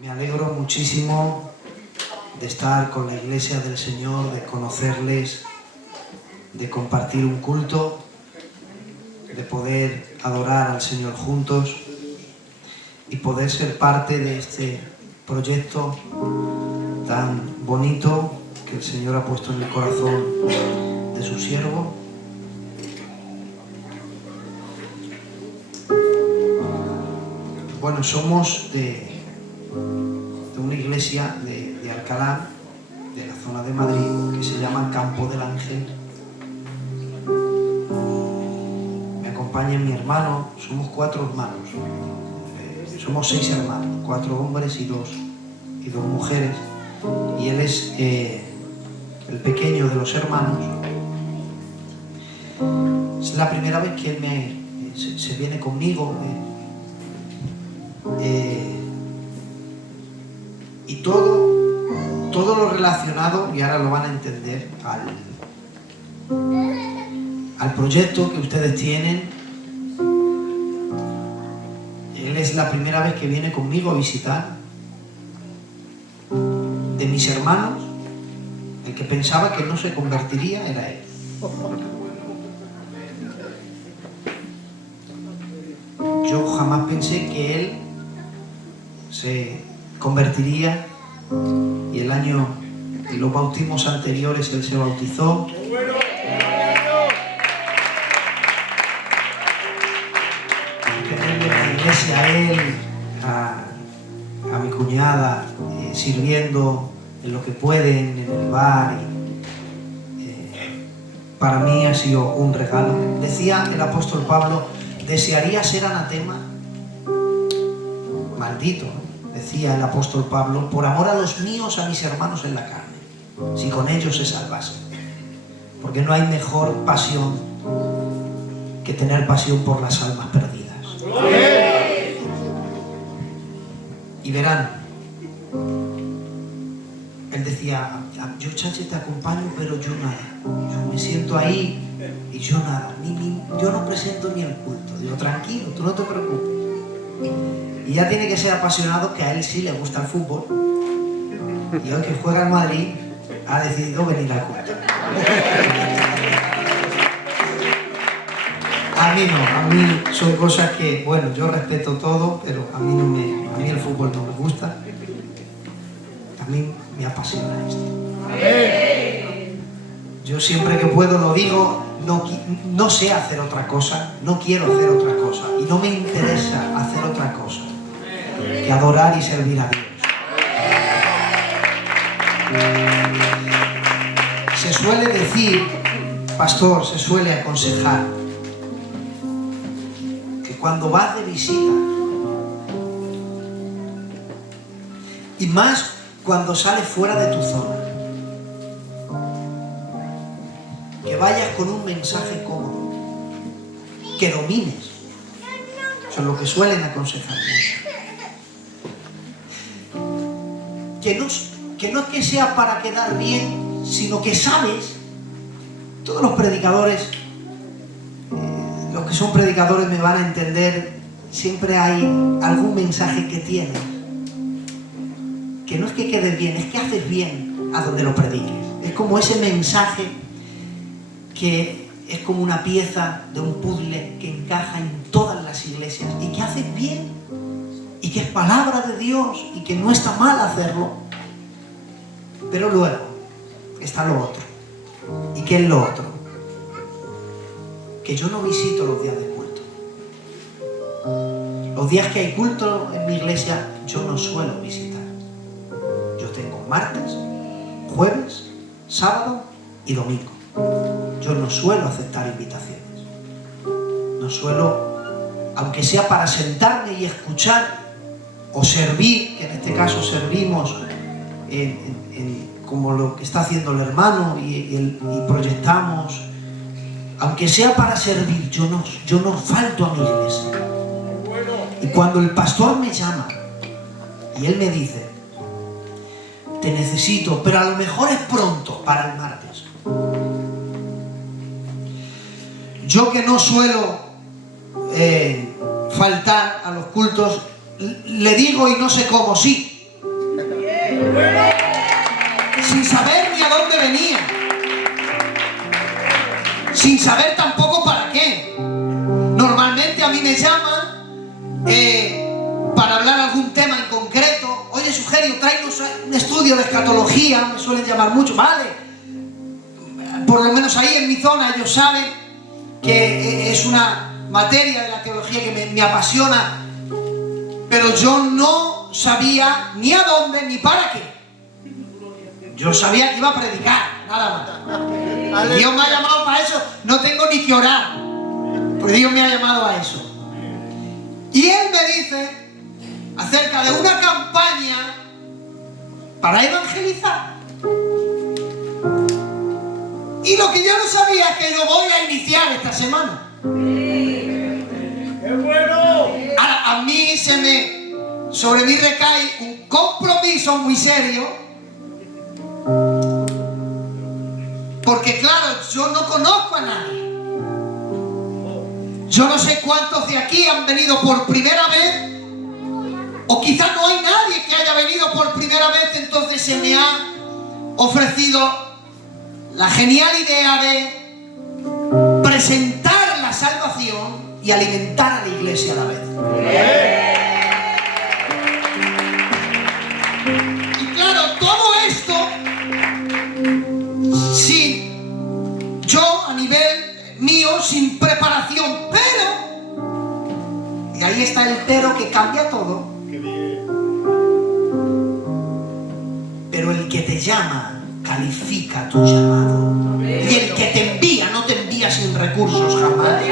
Me alegro muchísimo de estar con la Iglesia del Señor, de conocerles, de compartir un culto, de poder adorar al Señor juntos y poder ser parte de este proyecto tan bonito que el Señor ha puesto en el corazón de su siervo. Bueno, somos de una iglesia de Alcalá, de la zona de Madrid, que se llama Campo del Ángel. Me acompaña mi hermano, somos 4 hermanos, somos 6 hermanos, 4 hombres y dos mujeres, y él es el pequeño de los hermanos. Es la primera vez que él se viene conmigo, y todo lo relacionado, y ahora lo van a entender, al proyecto que ustedes tienen. Él es la primera vez que viene conmigo a visitar. De mis hermanos, el que pensaba que no se convertiría era él. Yo jamás pensé que él se convertiría, y el año de los bautismos anteriores él se bautizó. Tenerle en la iglesia a él, a mi cuñada, sirviendo en lo que pueden en el bar, para mí ha sido un regalo. Decía el apóstol Pablo: desearía ser anatema, maldito, ¿no? Decía el apóstol Pablo, por amor a los míos, a mis hermanos en la carne, si con ellos se salvasen. Porque no hay mejor pasión que tener pasión por las almas perdidas. Y verán, él decía, yo, Chache, te acompaño, pero yo nada. Yo me siento ahí y yo nada. Yo no presento ni el culto. Digo, tranquilo, tú no te preocupes. Y ya tiene que ser apasionado, que a él sí le gusta el fútbol. Y hoy que juega el Madrid, ha decidido venir al culto. A mí son cosas que, bueno, yo respeto todo, pero a mí el fútbol no me gusta. A mí me apasiona esto. Yo siempre que puedo lo digo, no sé hacer otra cosa, no quiero hacer otra cosa, y no me interesa hacer otra cosa que adorar y servir a Dios. Se suele decir, pastor, se suele aconsejar que cuando vas de visita, y más cuando sales fuera de tu zona, que vayas con un mensaje cómodo, que domines. Eso es lo que suelen aconsejar mucho. Que no es que sea para quedar bien, sino que sabes. Todos los predicadores, los que son predicadores me van a entender, siempre hay algún mensaje que tienes, que no es que quedes bien, es que haces bien a donde lo prediques. Es como ese mensaje que es como una pieza de un puzzle que encaja en todas las iglesias y que haces bien y que es palabra de Dios y que no está mal hacerlo. Pero luego está lo otro. ¿Y qué es lo otro? Que yo no visito los días de culto. Los días que hay culto en mi iglesia yo no suelo visitar. Yo tengo martes, jueves, sábado y domingo. Yo no suelo aceptar invitaciones. No suelo, aunque sea para sentarme y escuchar o servir, que en este caso servimos como lo que está haciendo el hermano y proyectamos, aunque sea para servir, yo no falto a mi iglesia. Y cuando el pastor me llama y él me dice, te necesito, pero a lo mejor es pronto para el martes. Yo que no suelo faltar a los cultos, le digo y no sé cómo, sí, sin saber tampoco para qué. Normalmente a mí me llaman para hablar algún tema en concreto. Oye, Sugerio, tráenos un estudio de escatología, me suelen llamar mucho, vale. Por lo menos ahí en mi zona ellos saben que es una materia de la teología que me apasiona, pero yo no sabía ni a dónde ni para qué. Yo sabía que iba a predicar, nada más. Dios me ha llamado para eso, no tengo ni que orar, pues Dios me ha llamado a eso. Y Él me dice acerca de una campaña para evangelizar. Y lo que yo no sabía es que yo voy a iniciar esta semana. ¡Qué bueno! Ahora, a mí sobre mí recae un compromiso muy serio, porque claro, yo no conozco a nadie. Yo no sé cuántos de aquí han venido por primera vez, o quizás no hay nadie que haya venido por primera vez. Entonces se me ha ofrecido la genial idea de presentar la salvación y alimentar a la iglesia a la vez. Y claro, todo esto sin yo, a nivel mío, sin preparación, pero, y ahí está el pero que cambia todo, pero el que te llama califica tu llamado. Y el que te envía no te envía sin recursos jamás.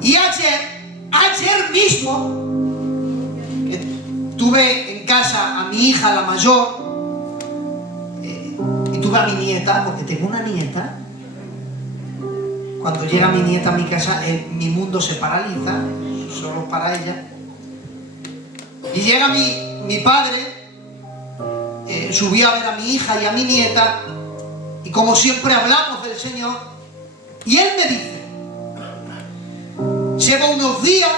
Y ayer mismo, que tuve en casa a mi hija, la mayor, y tuve a mi nieta, porque tengo una nieta. Cuando llega mi nieta a mi casa, mi mundo se paraliza, solo para ella. Y llega mi padre, subí a ver a mi hija y a mi nieta, y como siempre hablamos del Señor, y él me dice, llevo unos días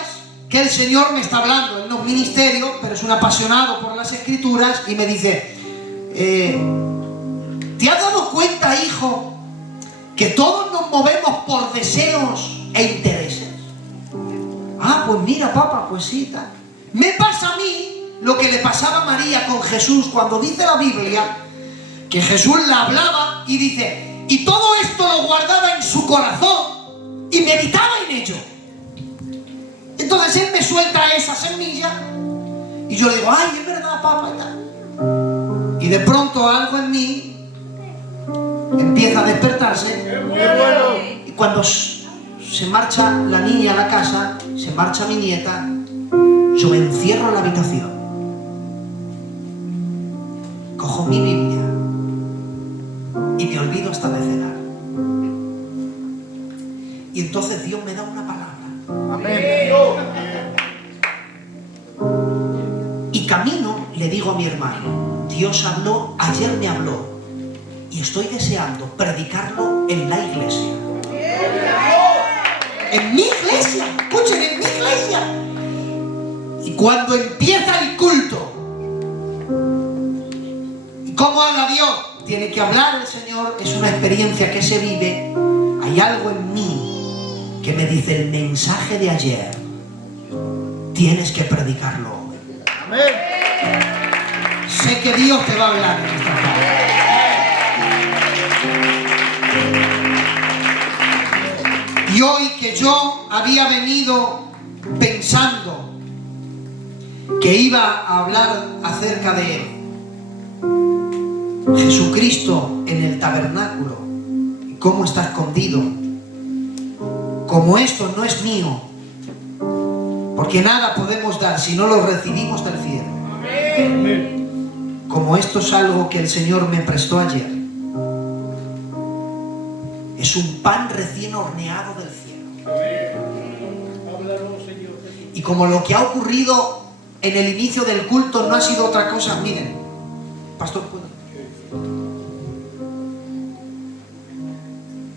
que el Señor me está hablando, él no es ministerio, pero es un apasionado por las Escrituras, y me dice, ¿te has dado cuenta, hijo, que todos nos movemos por deseos e intereses? Ah, pues mira, papá, pues sí, tal. Me pasa a mí lo que le pasaba a María con Jesús, cuando dice la Biblia que Jesús la hablaba y dice, y todo esto lo guardaba en su corazón y meditaba en ello. Entonces él me suelta esa semilla y yo le digo, ay, es verdad, papá, y tal. Y de pronto algo en mí empieza a despertarse. Y cuando se marcha la niña a la casa, se marcha mi nieta, yo me encierro en la habitación, cojo mi Biblia y me olvido hasta de cenar. Y entonces Dios me da una palabra. Amén. Y camino, le digo a mi hermano, Dios habló, ayer me habló, y estoy deseando predicarlo en la iglesia. En mi iglesia, escuchen, en mi iglesia. Y cuando empieza el culto, ¿cómo habla Dios? Tiene que hablar el Señor, es una experiencia que se vive. Hay algo en mí que me dice, el mensaje de ayer tienes que predicarlo hoy. Amén. Sé que Dios te va a hablar en esta tarde. Y hoy que yo había venido pensando que iba a hablar acerca de Jesucristo en el tabernáculo y cómo está escondido, como esto no es mío, porque nada podemos dar si no lo recibimos del cielo. Como esto es algo que el Señor me prestó ayer, es un pan recién horneado del cielo. Y como lo que ha ocurrido en el inicio del culto no ha sido otra cosa, miren, pastor, ¿puedo?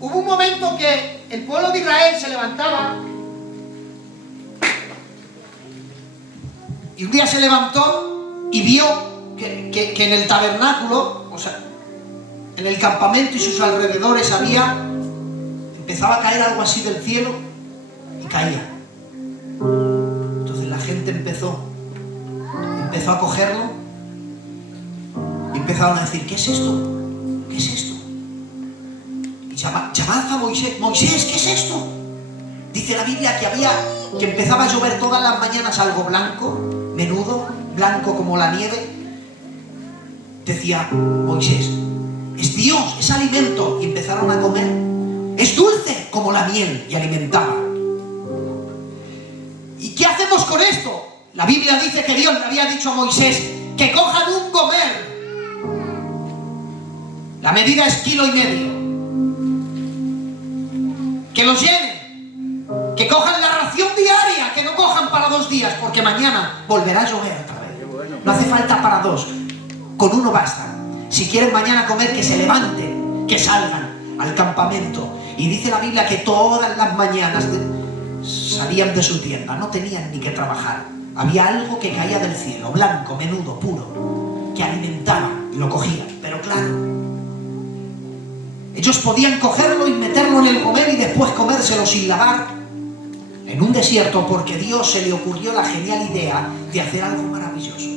Hubo un momento que el pueblo de Israel se levantaba, y un día se levantó y vio que en el tabernáculo, o sea, en el campamento y sus alrededores había empezaba a caer algo así del cielo y caía. Entonces la gente empezó a cogerlo y empezaron a decir: ¿qué es esto? ¿Qué es esto? Y llamad a Moisés. Moisés, ¿qué es esto? Dice la Biblia que empezaba a llover todas las mañanas algo blanco, menudo, blanco como la nieve. Decía Moisés: es Dios, es alimento. Y empezaron a comer. Es dulce como la miel, y alimentaba. ¿Y qué hacemos con esto? La Biblia dice que Dios le había dicho a Moisés que cojan un gomer. La medida es 1,5 kilos. Que los llenen. Que cojan la ración diaria, que no cojan para 2 días, porque mañana volverá a llover otra vez. No hace falta para 2. Con 1 basta. Si quieren mañana comer, que se levanten, que salgan al campamento. Y dice la Biblia que todas las mañanas salían de su tienda, no tenían ni que trabajar. Había algo que caía del cielo, blanco, menudo, puro, que alimentaba y lo cogían. Pero claro, ellos podían cogerlo y meterlo en el gomer y después comérselo sin lavar en un desierto, porque a Dios se le ocurrió la genial idea de hacer algo maravilloso.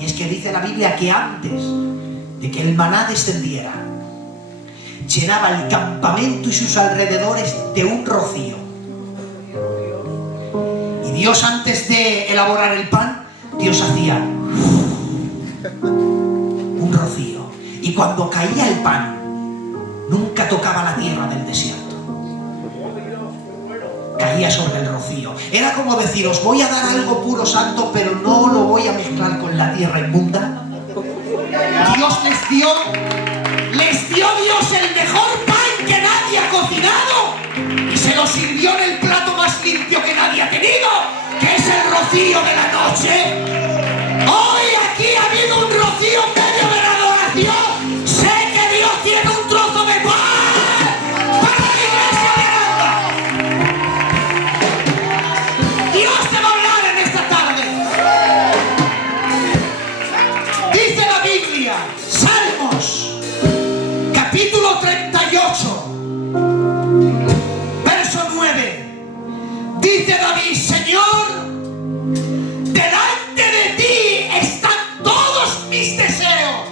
Y es que dice la Biblia que antes de que el maná descendiera, llenaba el campamento y sus alrededores de un rocío. Y Dios, antes de elaborar el pan, Dios hacía un rocío. Y cuando caía el pan, nunca tocaba la tierra del desierto. Caía sobre el rocío. Era como decir: os voy a dar algo puro, santo, pero no lo voy a mezclar con la tierra inmunda. Dios les dio Dios el mejor pan que nadie ha cocinado, y se lo sirvió en el plato más limpio que nadie ha tenido, que es el rocío de la noche. Hoy aquí ha habido un rocío en medio de la adoración. Sé que Dios tiene un trozo de pan para la iglesia de Aranda. Dios te va a hablar en esta tarde. Dice la Biblia, Salmos capítulo 38, verso 9. Dice David: Señor, delante de ti están todos mis deseos,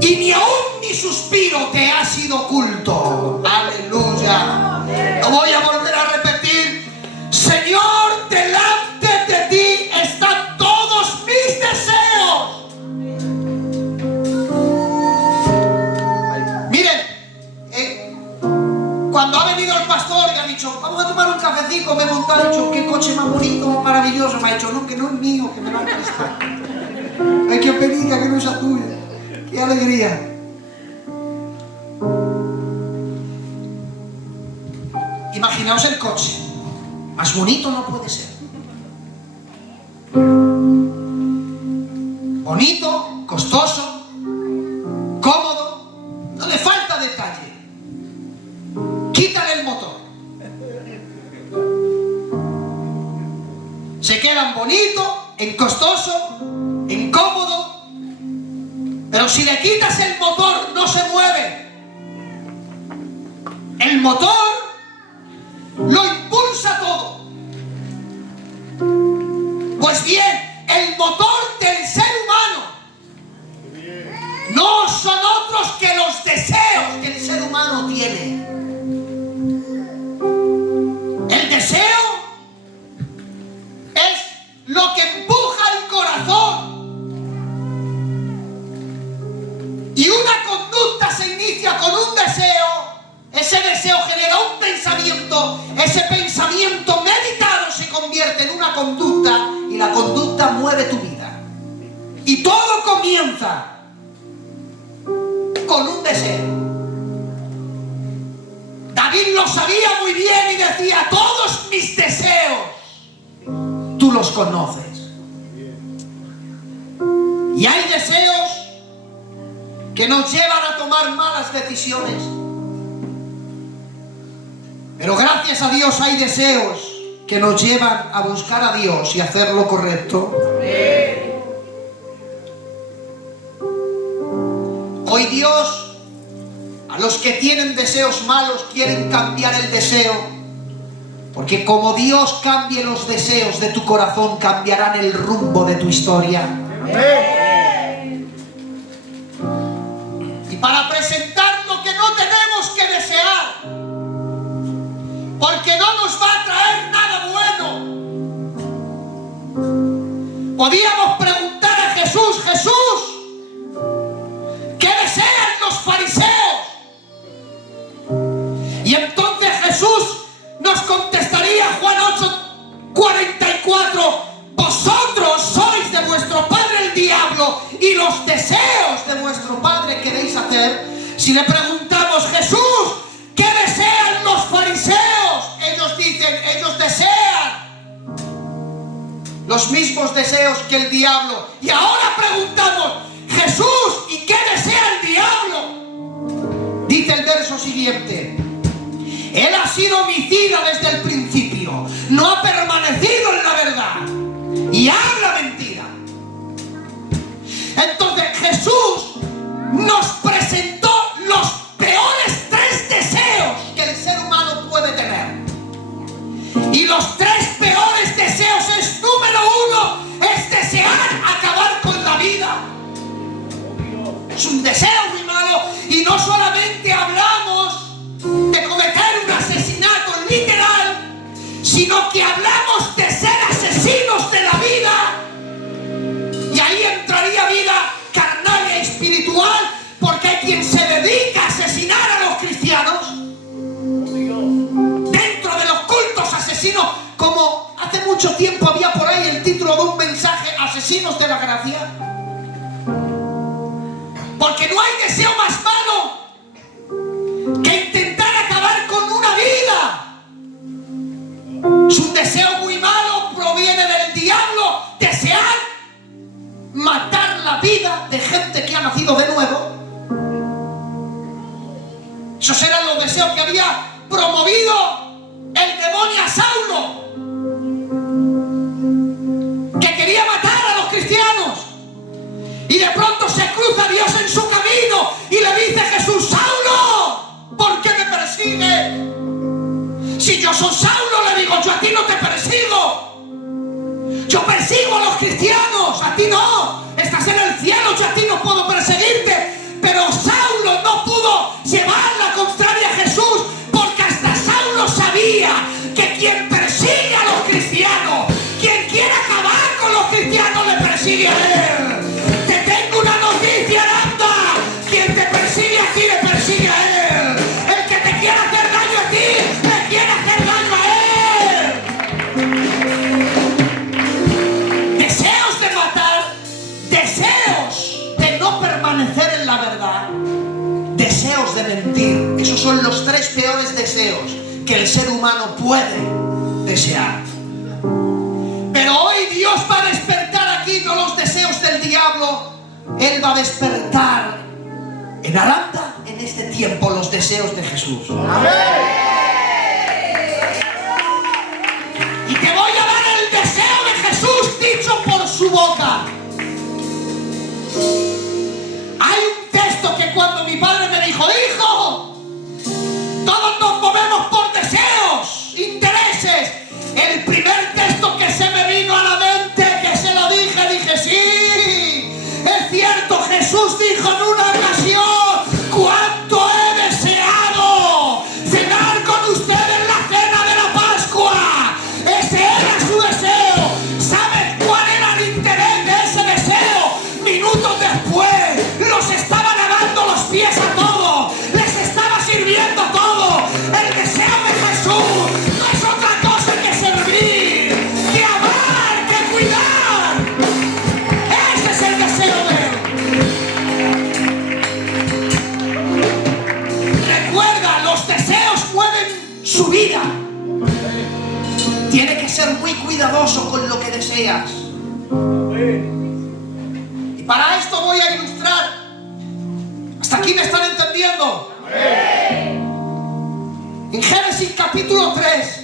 y ni aún mi suspiro te ha sido oculto. Aleluya. Lo voy a volver a repetir. Señor, delante de ti están todos mis deseos. Cuando ha venido el pastor y ha dicho: vamos a tomar un cafecito, me he montado, he dicho: qué coche más bonito, más maravilloso. Me ha dicho: no, que no es mío, que me lo han prestado. Hay que pedir que no sea tuyo. ¡Qué alegría! Imaginaos el coche. Más bonito no puede ser. Bonito, costoso, cómodo, no le falta detalle. Quítale el motor. Se quedan bonitos, en costoso, en cómodo, pero si le quitas el motor no se mueve. El motor lo impulsa todo. Pues bien, el motor del ser humano no son otros que los deseos que el ser humano tiene. El deseo es lo que empuja el corazón. Y una conducta se inicia con un deseo. Ese deseo genera un pensamiento. Ese pensamiento meditado se convierte en una conducta. Y la conducta mueve tu vida. Y todo comienza con un deseo. David lo sabía muy bien y decía: todos mis deseos tú los conoces. Y hay deseos que nos llevan a tomar malas decisiones, pero gracias a Dios hay deseos que nos llevan a buscar a Dios y hacer lo correcto. Hoy Dios, al los que tienen deseos malos quieren cambiar el deseo, porque como Dios cambie los deseos de tu corazón, cambiarán el rumbo de tu historia. Amén. Y para presentar lo que no tenemos que desear, porque no nos va a traer nada bueno, podíamos preguntar a Jesús: Jesús, ¿qué desean los fariseos? Y entonces Jesús nos contestaría, Juan 8:44, vosotros sois de vuestro padre el diablo y los deseos de vuestro padre queréis hacer. Si le preguntamos: Jesús, ¿qué desean los fariseos? Ellos dicen, ellos desean los mismos deseos que el diablo. Y ahora preguntamos: Jesús, ¿y qué desea el diablo? Dice el verso siguiente: él ha sido homicida desde el principio, no ha permanecido en la verdad y habla mentira. Entonces Jesús nos presentó los peores 3 deseos que el ser humano puede tener. Y los 3 peores deseos es: número 1, es desear acabar con la vida. Es un deseo muy malo, y no solamente hablamos de cometer un asesinato literal, sino que hablamos de ser asesinos de la vida. Y ahí entraría vida carnal e espiritual, porque hay quien se dedica a asesinar a los cristianos dentro de los cultos asesinos, como hace mucho tiempo había por ahí el título de un mensaje: asesinos de la gracia. Porque no hay deseo más malo que intentar acabar con una vida. Es un deseo muy malo, proviene del diablo, desear matar la vida de gente que ha nacido de nuevo. Esos eran los deseos que había promovido el demonio a Saulo, que quería matar a los cristianos. Y de pronto se cruza Dios en su camino y le dice: Jesús, Saulo, ¿por qué me persigues? Si yo soy Saulo, le digo, yo a ti no te persigo. Yo persigo a los cristianos, a ti no. Estás en el cielo, yo a ti no puedo perseguirte. Pero Saulo no pudo llevar la contraria a Jesús, porque hasta Saulo sabía que quien persigue a los cristianos, quien quiere acabar con los cristianos, le persigue a él. Te tengo una noticia, Aranda: quien te persigue a ti, le persigue a él. El que te quiere hacer daño a ti, le quiere hacer daño a él. Deseos de matar, deseos de no permanecer en la verdad, deseos de mentir. Esos son los 3 peores deseos que el ser humano puede desear. Pero hoy Dios va a despertar aquí no los deseos del diablo. Él va a despertar en Aranda, en este tiempo, los deseos de Jesús. Amén. Y te voy a dar el deseo de Jesús dicho por su boca. Hay un texto que cuando mi padre me dijo: hijo, todos nos movemos por deseos, intereses. El primer texto que se me vino a la mente, que se lo dije, sí, es cierto. Jesús dijo en una ocasión: cuánto he deseado cenar con ustedes la cena de la Pascua. Ese era su deseo. ¿Sabes cuál era el interés de ese deseo? Minutos después los estaba lavando los pies a todos, les estaba sirviendo todo. El deseo de Jesús no es otra cosa que servir, que amar, que cuidar. Ese es el deseo de él. Recuerda, los deseos mueven su vida. Tiene que ser muy cuidadoso con lo que deseas. Y para esto voy a ilustrar. ¿Hasta aquí me están entendiendo? En Génesis capítulo 3.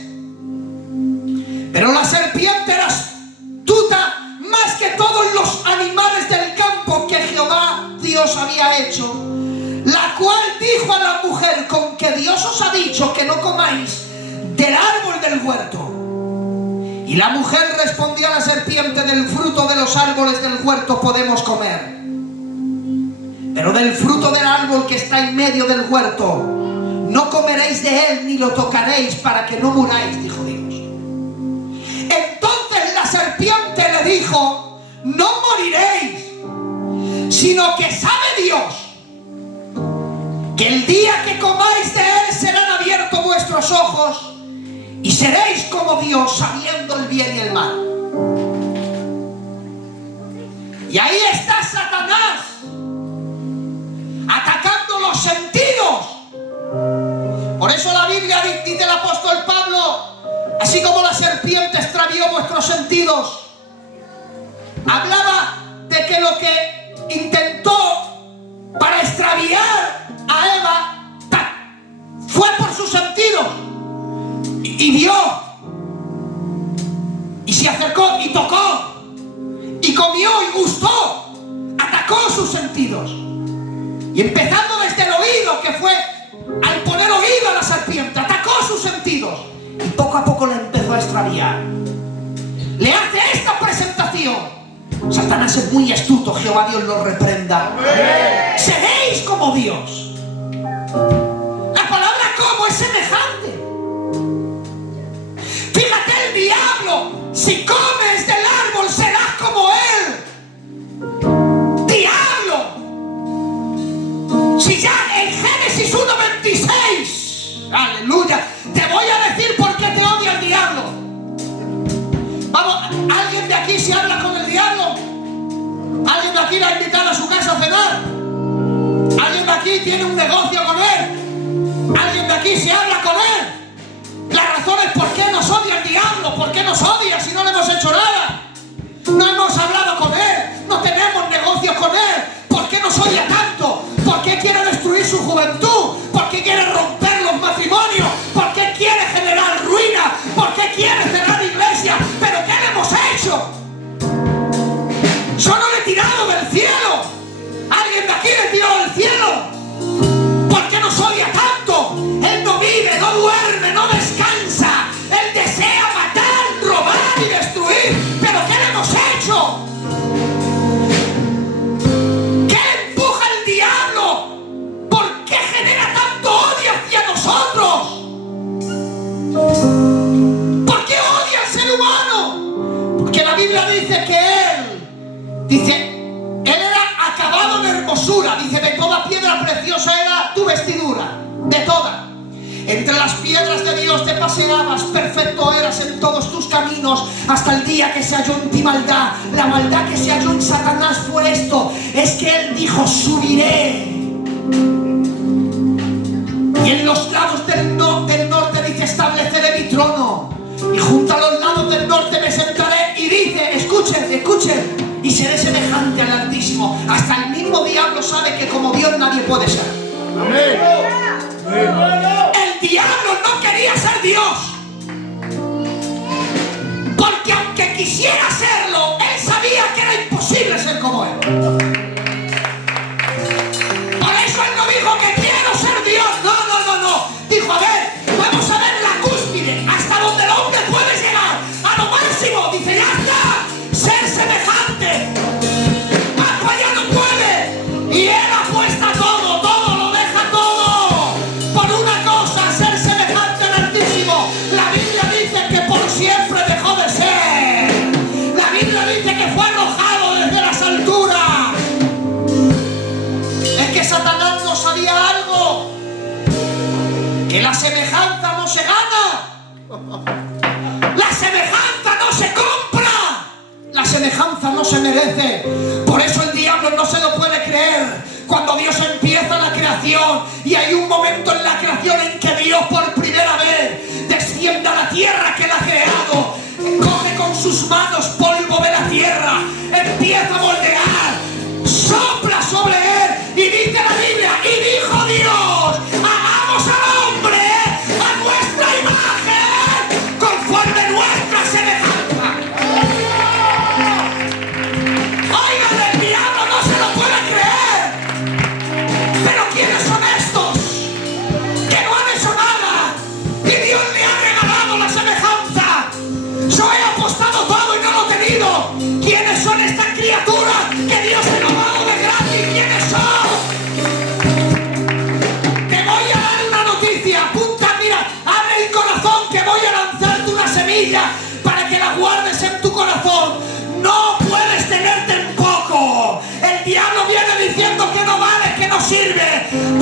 Pero la serpiente era astuta más que todos los animales del campo que Jehová Dios había hecho. La la cual dijo a la mujer: con que Dios os ha dicho que no comáis del árbol del huerto. Y la mujer respondió a la serpiente: del fruto de los árboles del huerto podemos comer, pero del fruto del árbol que está en medio del huerto no comeréis de él ni lo tocaréis, para que no muráis, dijo Dios. Entonces la serpiente le dijo: no moriréis, sino que sabe Dios que el día que comáis de él serán abiertos vuestros ojos y seréis como Dios, sabiendo el bien y el mal. Y ahí está Satanás atacando los sentidos. Por eso la Biblia dice el apóstol Pablo: así como la serpiente extravió vuestros sentidos. Hablaba de que lo que intentó para extraviar a Eva fue por sus sentidos. Y vio, y se acercó, y tocó, y comió, y gustó. Atacó sus sentidos. Y empezando desde el oído, que fue al poner oído a la serpiente, atacó sus sentidos. Y poco a poco le empezó a extraviar. Le hace esta presentación: Satanás es muy astuto, Jehová Dios lo reprenda. ¡Amén! Seréis como Dios. La palabra como es semejante. Fíjate, el diablo: si comes del árbol serás como él. Diablo. Si ya en Génesis 1:26, aleluya, te voy a decir por qué te odia el diablo. Vamos, ¿alguien de aquí se habla con el diablo? ¿Alguien de aquí la ha invitado a su casa a cenar? ¿Alguien de aquí tiene un negocio con él? ¿Alguien de aquí se habla con él? La razón es: ¿por qué nos odia el diablo? ¿Por qué nos odia si no le hemos hecho nada? No hemos hablado con él, no tenemos negocios con él. ¿Por qué nos odia tanto? ¿Por qué quiere destruir su juventud? ¿Por qué quiere romper los matrimonios? ¿Por qué quiere generar ruina? ¿Por qué quiere cerrar iglesia? ¿Pero qué le hemos hecho? Yo no le he tirado del cielo. ¿Alguien de aquí le tiró del cielo? ¿Por qué nos odia tanto? Él no vive, no duerme, no descansa. Él desea matar, robar y destruir. ¿Pero qué le hemos hecho? ¿Qué empuja el diablo? ¿Por qué genera tanto odio hacia nosotros? ¿Por qué odia al ser humano? Porque la Biblia dice que él era acabado en hermosura. Dice: de toda piedra preciosa era tu vestidura, de toda. Entre las piedras de Dios te paseabas, perfecto eras en todos tus caminos, hasta el día que se halló en ti maldad. La maldad que se halló en Satanás fue esto: es que él dijo: subiré. Y en los lados del norte dice: estableceré mi trono. Y junto a los lados del norte me sentaré. Y dice: escuchen, y seré semejante al Altísimo. Hasta el mismo diablo sabe que como Dios nadie puede ser. Amén. El diablo no quería ser Dios, porque aunque quisiera serlo, él sabía que era imposible ser como él. Por eso él no dijo que quiero ser Dios. No. Dijo: a ver, vamos a ver la cúspide, hasta donde el hombre puede llegar, a lo máximo. Dice: ya está, ser semejante. Más para allá no puede. Y él apuesta todo lo deja todo por una cosa: ser semejante al Altísimo. La Biblia dice que por siempre dejó de ser. La Biblia dice que fue arrojado desde las alturas. Es que Satanás no sabía algo: que la semejanza no se gana, la semejanza no se compra, la semejanza no se merece. Por eso el diablo no se lo puede creer. Cuando Dios empieza la creación, y hay un momento en la creación en que Dios por primera vez desciende a la tierra que él ha creado, coge con sus manos polvo de la tierra, empieza a moldear, sopla sobre él, y dice la Biblia: y dijo Dios: hagamos al hombre a nuestra imagen, conforme nuestra semejanza. Oigan, el diablo no se lo puede creer. Pero ¿quiénes son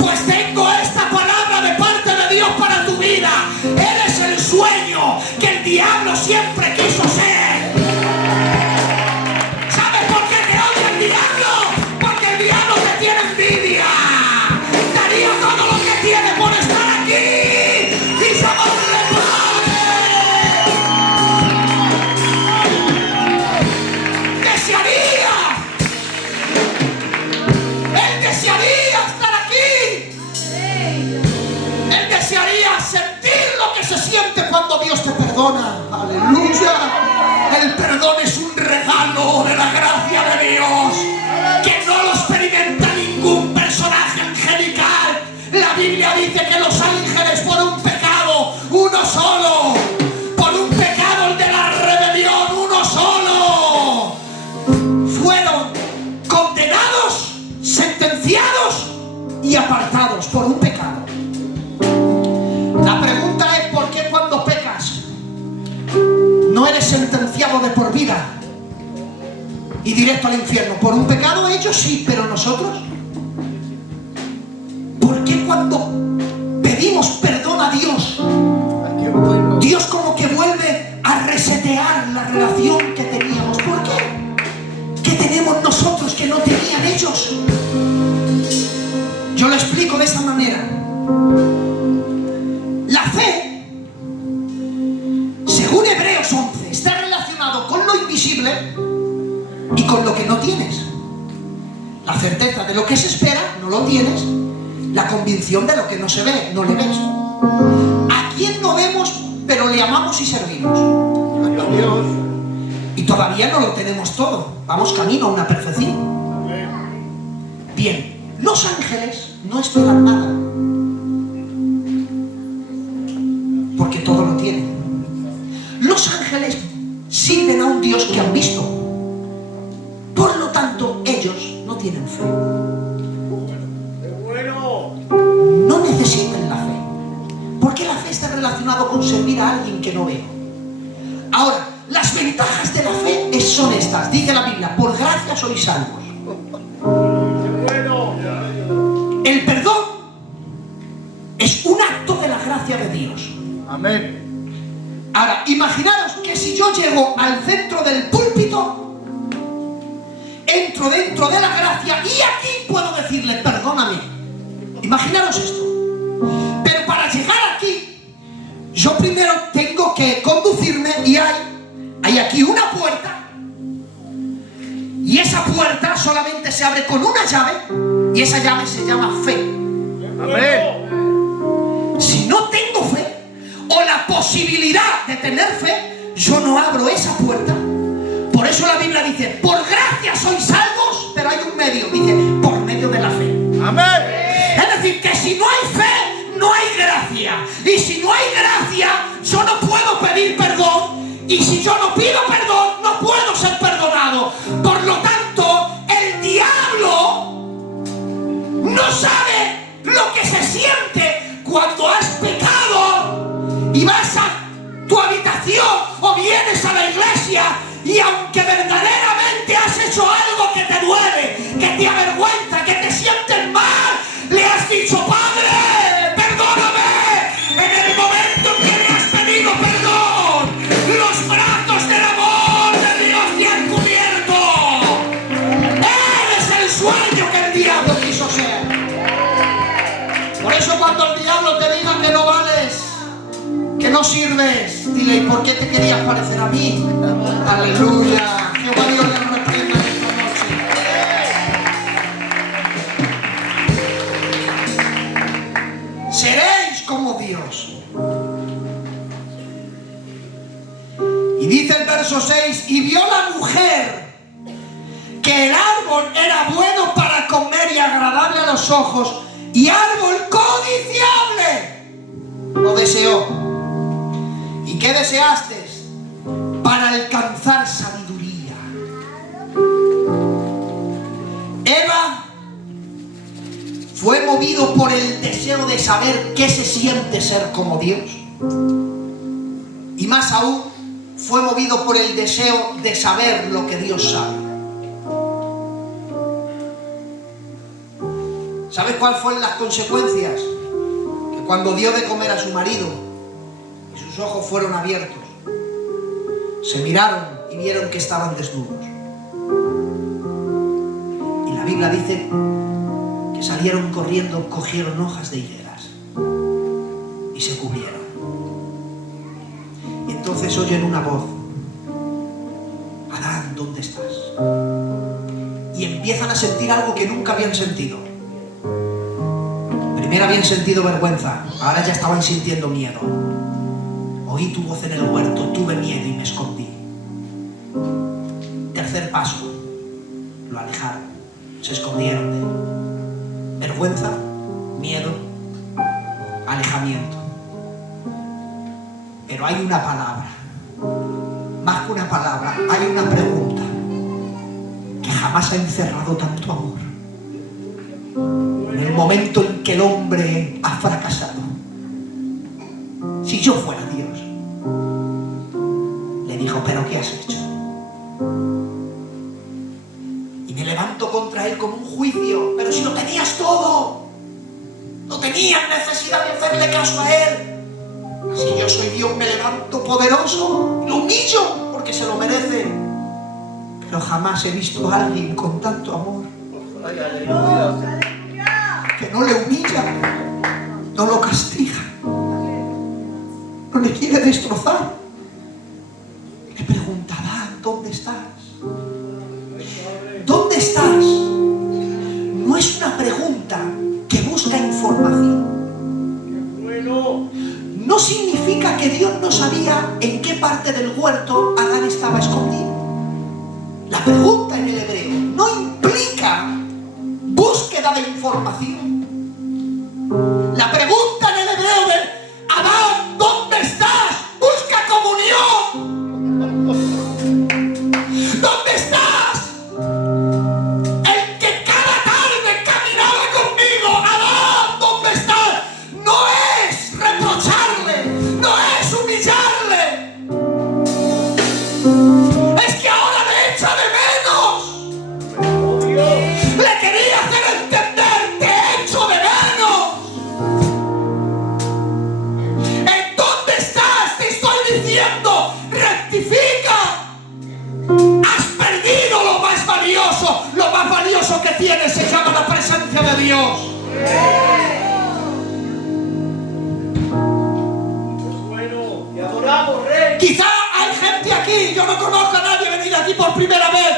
Pues tengo esta palabra de parte de Dios para tu vida. Eres el sueño que el diablo siempre quiso ser. ¿Sabes por qué te odia el diablo? Porque el diablo te tiene envidia. Daría todo lo que tiene por estar aquí y llamarle padre. Él desearía estar aquí. Él desearía sentir lo que se siente cuando Dios te perdona. Aleluya. El perdón es un regalo de la gracia de Dios que no lo experimenta ningún personaje angelical. La Biblia dice que los ángeles por un pecado, uno solo, por un pecado, el de la rebelión, uno solo, fueron condenados, sentenciados y apartados por un pecado. La pregunta es: ¿por qué cuando pecas no eres sentenciado de por vida y directo al infierno? Por un pecado ellos sí, pero nosotros. ¿Por qué cuando pedimos perdón a Dios, Dios como que vuelve a resetear la relación que teníamos? ¿Por qué? ¿Qué tenemos nosotros que no tenían ellos? Yo lo explico de esta manera. La fe, según Hebreos 11, está relacionado con lo invisible y con lo que no tienes. La certeza de lo que se espera, no lo tienes. La convicción de lo que no se ve, no le ves. ¿A quién no vemos, pero le amamos y servimos? A Dios. Y todavía no lo tenemos todo. Vamos camino a una perfección. Bien, los ángeles no esperan nada, porque todo lo tienen. Los ángeles sirven a un Dios que han visto. Por lo tanto, ellos no tienen fe. No necesitan la fe, porque la fe está relacionada con servir a alguien que no veo. Ahora, las ventajas de la fe son estas. Dice la Biblia: por gracia sois salvos. El perdón es un acto de la gracia de Dios. Amén. Ahora, imaginaros que si yo llego al centro del púlpito, entro dentro de la gracia y aquí puedo decirle: perdóname. Imaginaros esto. Pero para llegar aquí, yo primero tengo que conducirme y hay aquí una puerta. Y esa puerta solamente se abre con una llave, y esa llave se llama fe. Amén. Si no tengo fe, o la posibilidad de tener fe, yo no abro esa puerta. Por eso la Biblia dice: por gracia sois salvos, pero hay un medio, dice: por medio de la fe. Amén. Es decir, que si no hay fe, no hay gracia. Y si no hay gracia, yo no puedo pedir perdón. Y si yo no pido perdón, no puedo ser perdonado. Por lo tanto, el diablo no sabe lo que se siente cuando has pecado y vas a tu habitación o vienes a la iglesia, y aunque verdaderamente has hecho algo que te duele, que te avergüenza, que te sientes mal, le has dicho: Padre, perdóname. En el momento en que le has pedido perdón, los brazos del amor de Dios te han cubierto. Eres el sueño que el diablo quiso ser. Por eso cuando el diablo te diga que no vales, que no sirves, dile: ¿y por qué te querías parecer a mí? Aleluya. Jehová Dios le reprenda en esta noche. Seréis como Dios. Y dice el verso 6: y vio la mujer que el árbol era bueno para comer y agradable a los ojos, y árbol codiciable. Lo deseó. ¿Y qué deseaste? Para alcanzar sabiduría. Eva fue movido por el deseo de saber qué se siente ser como Dios. Y más aún, fue movido por el deseo de saber lo que Dios sabe. ¿Sabes cuáles fueron las consecuencias? Que cuando dio de comer a su marido y sus ojos fueron abiertos, se miraron y vieron que estaban desnudos. Y la Biblia dice que salieron corriendo, cogieron hojas de higueras y se cubrieron. Y entonces oyen una voz: Adán, ¿dónde estás? Y empiezan a sentir algo que nunca habían sentido. Primero habían sentido vergüenza, ahora ya estaban sintiendo miedo. Oí tu voz en el huerto, tuve miedo y me escondí. Tercer paso, lo alejaron, se escondieron de él. Vergüenza, miedo, alejamiento. Pero hay una palabra, más que una palabra, hay una pregunta que jamás ha encerrado tanto amor. En el momento en que el hombre ha fracasado, si yo fuera Dios, le dijo: ¿pero qué has hecho? Y me levanto contra él con un juicio. Pero si lo tenías todo, no tenías necesidad de hacerle caso a él. Si yo soy Dios, me levanto poderoso, lo humillo porque se lo merece. Pero jamás he visto a alguien con tanto amor que no le humilla, no lo castiga, no le quiere destrozar. Y le pregunta: Adán, ¿dónde estás? ¿Dónde estás? No es una pregunta que busca información. No significa que Dios no sabía en qué parte del huerto Adán estaba escondido. La pregunta en el hebreo no implica búsqueda de información. La pregunta en el hebreo de Adán, ¿dónde estás? Busca comunión. ¿Dónde estás? El que cada tarde caminaba conmigo. Adán, ¿dónde estás? No es reprocharle, no es humillarle. Es que ahora le echa de menos. Le quería hacer entender: te echo de menos. ¿En dónde estás? Te estoy diciendo, rectifica. Has perdido lo más valioso. Lo más valioso que tienes se llama la presencia de Dios. Te adoramos, Rey. Quizá hay gente aquí, yo no conozco a nadie venir aquí por primera vez,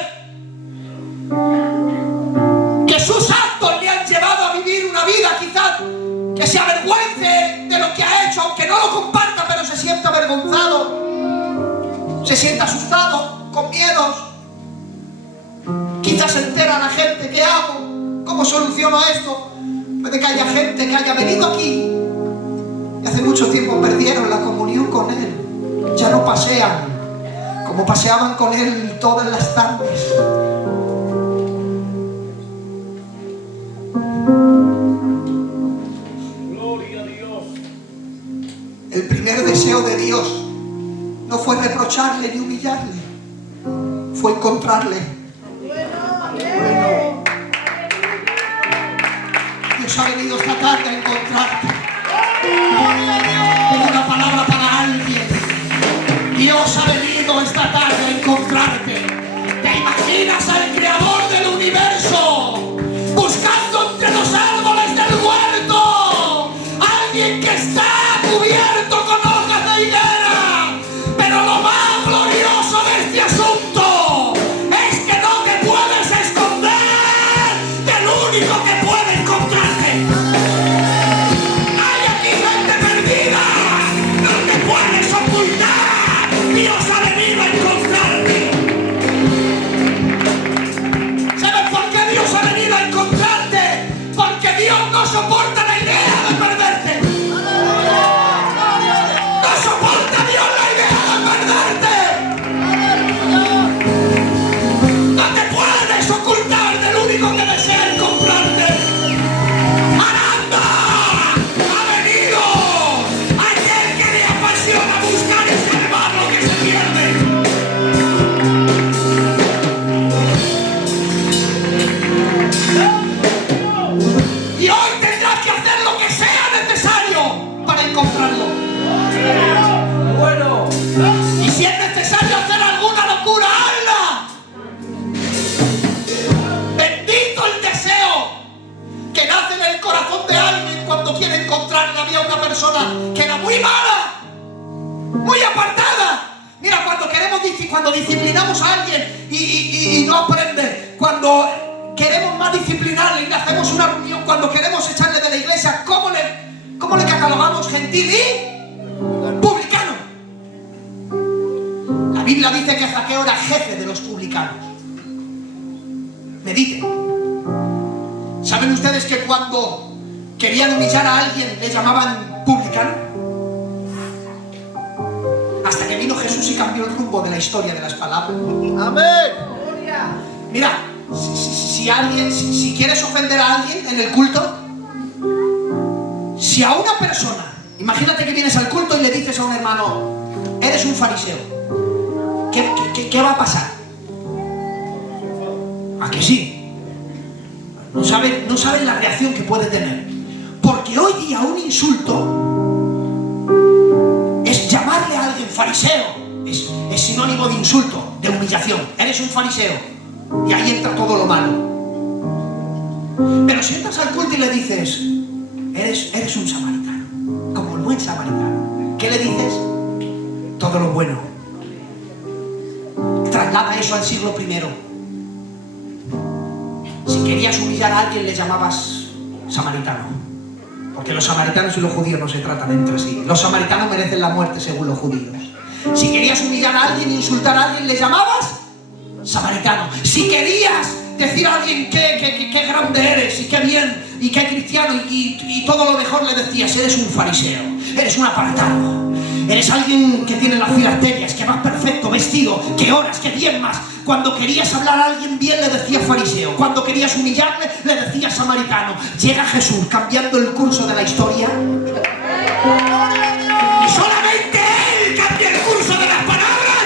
que sus actos le han llevado a vivir una vida quizás que se avergüence de lo que ha hecho, aunque no lo comparta, pero se sienta avergonzado, se sienta asustado, con miedos. Quizás se entera la gente: ¿qué hago? ¿Cómo soluciono esto? Puede que haya gente que haya venido aquí y hace mucho tiempo perdieron la comunión con Él. Ya no pasean como paseaban con Él todas las tardes. Gloria a Dios. El primer deseo de Dios no fue reprocharle ni humillarle, fue encontrarle. Dios ha venido esta tarde a encontrarte. Tengo una palabra para alguien. Dios ha venido esta tarde a encontrarte. ¿Te imaginas al creador del universo buscando entre los árboles del huerto alguien que está cubierto con hojas de higuera? Pero lo más glorioso de este asunto es que no te puedes esconder del único que puede encontrarte. Hay aquí gente perdida, no te puedes ocultar. Dios ha venido a encontrarte. cuando disciplinamos a alguien y no aprende, cuando queremos más disciplinarle y le hacemos una reunión, cuando queremos echarle de la iglesia, ¿cómo le catalogamos? Gentil y publicano. La Biblia dice que Zaqueo era jefe de los publicanos. Mediten. ¿Saben ustedes que cuando querían humillar a alguien le llamaban publicano? Hasta que vino Jesús y cambió el rumbo de la historia de las palabras. Amén. Mira, si quieres ofender a alguien en el culto, si a una persona, imagínate que vienes al culto y le dices a un hermano, eres un fariseo, ¿qué va a pasar? ¿A que sí? No saben la reacción que puede tener. Porque hoy día un insulto es llamarle a alguien fariseo. Es sinónimo de insulto, de humillación. Eres un fariseo. Y ahí entra todo lo malo. Pero si entras al culto y le dices, eres un samaritano, como el buen samaritano, ¿qué le dices? Todo lo bueno. Traslada eso al siglo I. Si querías humillar a alguien le llamabas samaritano, porque los samaritanos y los judíos no se tratan entre sí. Los samaritanos merecen la muerte según los judíos. Si querías humillar a alguien, insultar a alguien, le llamabas samaritano. Si querías decir a alguien qué grande eres y qué bien y qué cristiano y todo lo mejor, le decías, eres un fariseo, eres un apartado, eres alguien que tiene las filacterias, que vas perfecto vestido, que oras, que diezmas. Cuando querías hablar a alguien bien le decías fariseo, cuando querías humillarle le decías samaritano. Llega Jesús cambiando el curso de la historia y solamente Él cambia el curso de las palabras.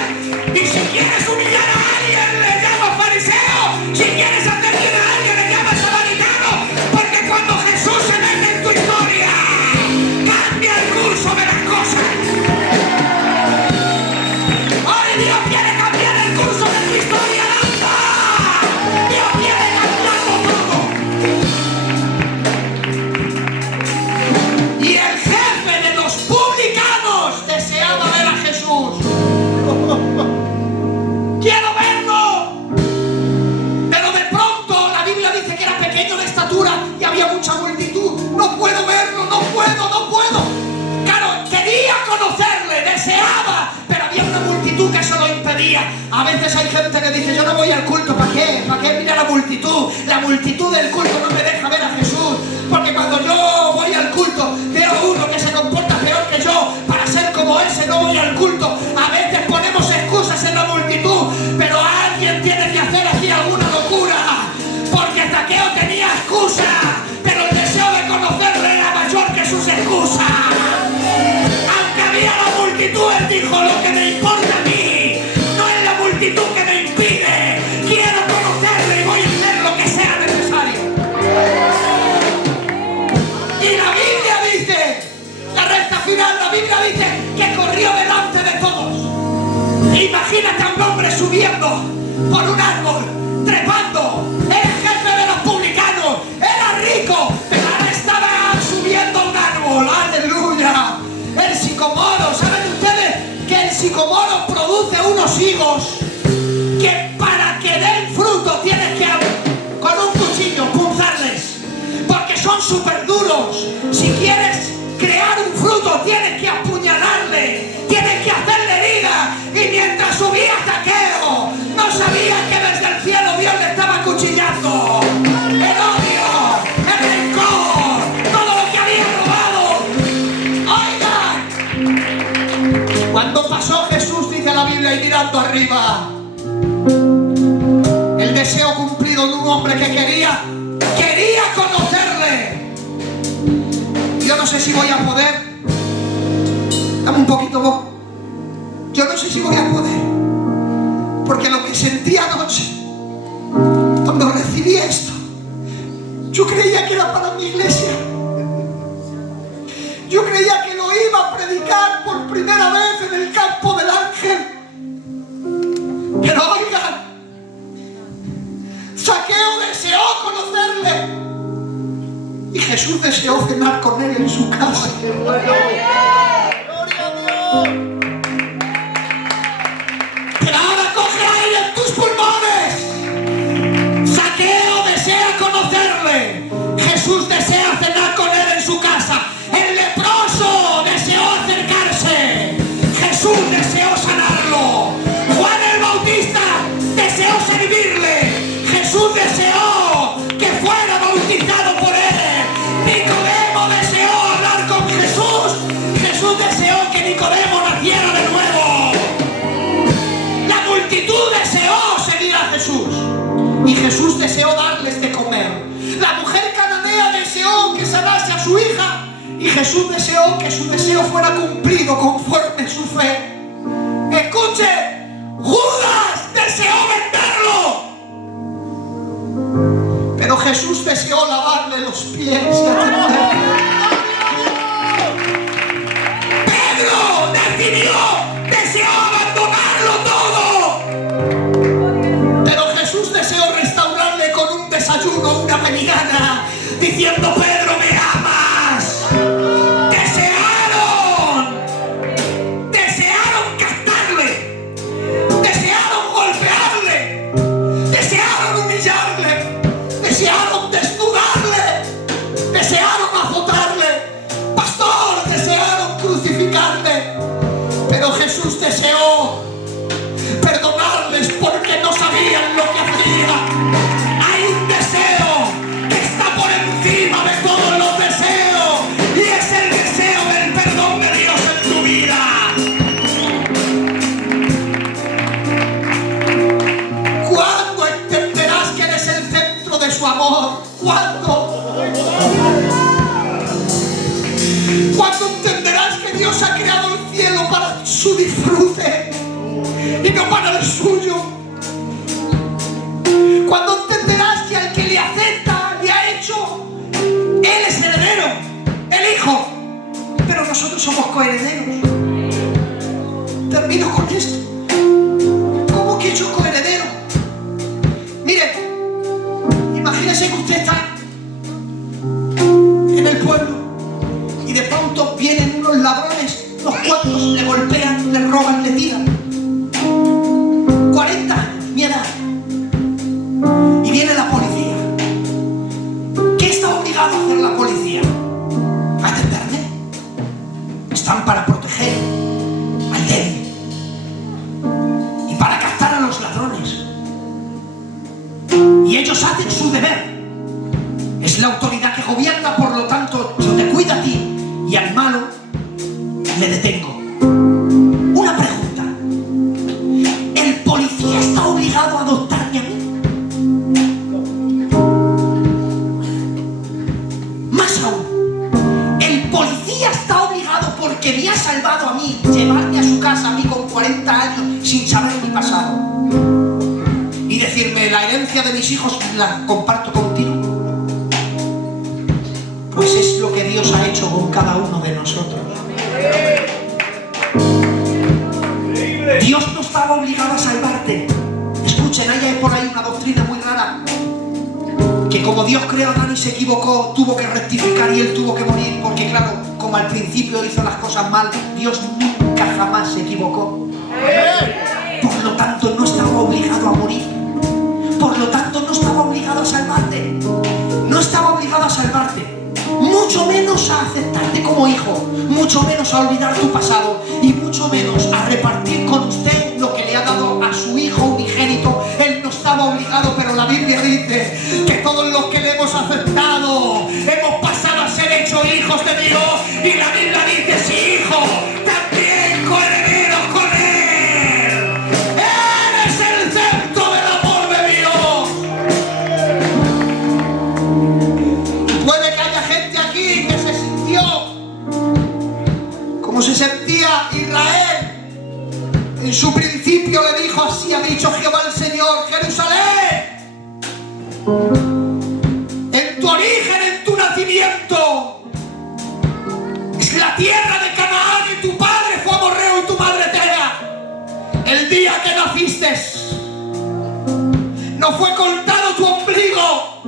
Y si quieres humillar a alguien le llamas fariseo, si quieres hacer bien a alguien le llamas samaritano, porque cuando Jesús se mete en tu historia cambia el curso de las cosas. Hoy Dios quiere cambiar el curso de tu historia, ¡anda! Dios quiere cambiarlo todo. Y el jefe de los publicanos deseaba ver a Jesús. ¡Quiero verlo! Pero de pronto la Biblia dice que era pequeño de estatura y había mucha multitud. No puedo verlo, no puedo. Claro, quería conocerle, deseaba, pero había una multitud que eso lo impedía. A veces hay gente que dice, yo no voy al culto, ¿para qué? ¿Para qué? Mira la multitud del culto no me deja ver a Jesús, porque cuando yo voy al culto veo uno que se comporta peor que yo. Para ser como ese no voy al culto. A veces ponemos excusas en la multitud, pero alguien tiene que hacer aquí alguna locura, porque Zaqueo tenía excusa, pero el deseo de conocerle era mayor que sus excusas. Aunque había la multitud, él dijo, lo que me importa a mí no es la multitud que me impide, quiero conocerle y voy a hacer lo que sea necesario. Y la Biblia dice, la recta final, la Biblia dice que corrió delante de todos. Imagínate a un hombre subiendo por un árbol, trepando. Era jefe de los publicanos, era rico, pero ahora estaba subiendo a un árbol. ¡Aleluya! El sicomoro, ¿saben ustedes que el sicomoro produce unos higos que para que den fruto tienes que con un cuchillo punzarles, porque son súper duros? Si quieres crear un fruto tienes que apuñalarle, tienes que hacerle herida. Y mientras subía Zaqueo, no sabía que desde el cielo Dios le estaba acuchillando. El odio, el rencor, todo lo que había robado. Oigan, cuando pasó Jesús, dice la Biblia, y mirando arriba, el deseo cumplido de un hombre que quería conocerle. Yo no sé si voy a poder. Dame un poquito vos. Yo no sé si voy a poder, porque lo que sentí anoche cuando recibí esto, yo creía que era para mi iglesia. Yo creía que lo iba a predicar por primera vez en el campo del Ángel. Pero oigan, Zaqueo deseó conocerle y Jesús deseó cenar con él en su casa. Pero ahora deseó sanarlo. Juan el Bautista deseó servirle. Jesús deseó que fuera bautizado por él. Nicodemo deseó hablar con Jesús. Jesús deseó que Nicodemo naciera de nuevo. La multitud deseó seguir a Jesús y Jesús deseó darles de comer. La mujer cananea deseó que sanase a su hija y Jesús deseó que su deseo fuera cumplido conforme su fe. Escuche, Judas deseó venderlo, pero Jesús deseó lavarle los pies y atenderle. Pedro deseó abandonarlo todo, pero Jesús deseó restaurarle con un desayuno una mañana, diciendo: Pedro, me amas. Desearon captarle, desearon golpearle, desearon humillarle, desearon desnudarle, desearon azotarle, pastor, desearon crucificarle, pero Jesús deseó perdonarles porque no sabían lo que hacían. Hay un deseo que está por encima de todos los deseos y es el deseo del perdón de Dios en tu vida. ¿Cuándo entenderás que eres el centro de su amor? ¿Cuándo? ¿Cuándo entenderás que Dios ha creado el cielo para su disfrute y no para el suyo? Cuando entenderás que al que le acepta, le ha hecho, él es heredero, el hijo, pero nosotros somos coherederos. Termino con esto. ¿Cómo que yo coheredero? Mire, imagínese que usted está en el pueblo y de pronto vienen unos ladrones, unos cuantos, le golpean, le roban, le tiran. 40 años, mi edad. Y viene la policía. ¿Qué está obligado a hacer la policía? Atenderme. Están para proteger al débil y para captar a los ladrones. Y ellos hacen su deber. Es la autoridad que gobierna, por lo tanto, yo te cuido a ti y al malo le detengo. Una pregunta. ¿El policía está obligado a adoptarme a mí? Más aún, el policía está obligado porque me ha salvado a mí, llevarme a su casa a mí con 40 años sin saber mi pasado y decirme: la herencia de mis hijos la comparto contigo. Pues es lo que Dios ha hecho con cada uno de nosotros. Dios no estaba obligado a salvarte. Escuchen, hay por ahí una doctrina muy rara, que como Dios creó a Adán y se equivocó, tuvo que rectificar y él tuvo que morir, porque claro, como al principio hizo las cosas mal, Dios nunca jamás se equivocó. Por lo tanto, no estaba obligado a morir. Por lo tanto, no estaba obligado a salvarte. No estaba obligado a salvarte. Mucho menos a aceptarte como hijo, mucho menos a olvidar tu pasado y mucho menos a repartir con usted lo que le ha dado a su hijo unigénito. Él no estaba obligado, pero la Biblia dice que todos los que le hemos aceptado hemos pasado a ser hechos hijos de Dios, y la Biblia dice: sí, hijo, también coherederos con él. Eres el centro del amor de Dios. Puede que haya gente aquí que se sintió como se sentía Israel. En su principio le dijo: así ha dicho Jehová el Señor, Jerusalén, en tu origen, en tu nacimiento, es la tierra de Canaán, y tu padre fue amorreo y tu madre Tera. El día que naciste no fue cortado tu ombligo,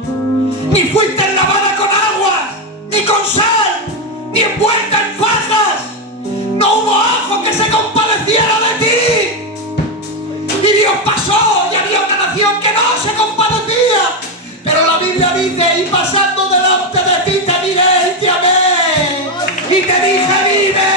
ni fuiste lavada con agua, ni con sal, ni envuelta en fajas. No hubo ojo que se compadeciera de ti. Y Dios pasó y había una nación que no se compadecía. Pero la Biblia dice: y pasando delante de ti te miré y te amé. Y te dije: vive.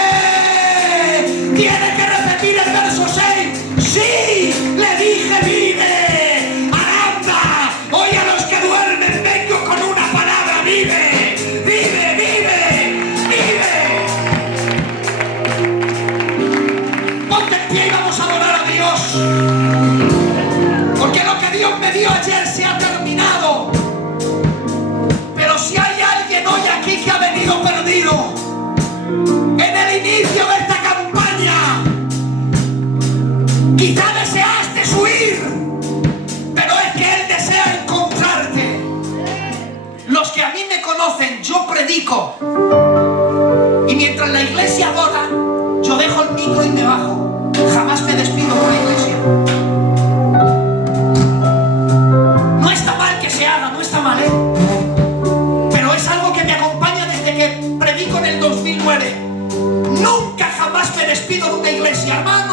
Tienes que repetir el verso 6. Sí, le dije vive. Aranda, hoy a los que duermen vengo con una palabra, vive, vive, vive, vive. Ponte en pie y vamos a adorar a Dios. Porque lo que Dios me dio ayer se ha terminado. Pero si hay alguien hoy aquí que ha venido perdido en el inicio de esta campaña, quizá deseaste huir, pero es que Él desea encontrarte. Los que a mí me conocen, yo predico, y mientras la iglesia adora, yo dejo el micro y me bajo. Jamás me despido de la iglesia. No está mal que se haga, no está mal, pero es algo que me acompaña desde que predico en el 2009. Nunca jamás me despido de una iglesia, hermano.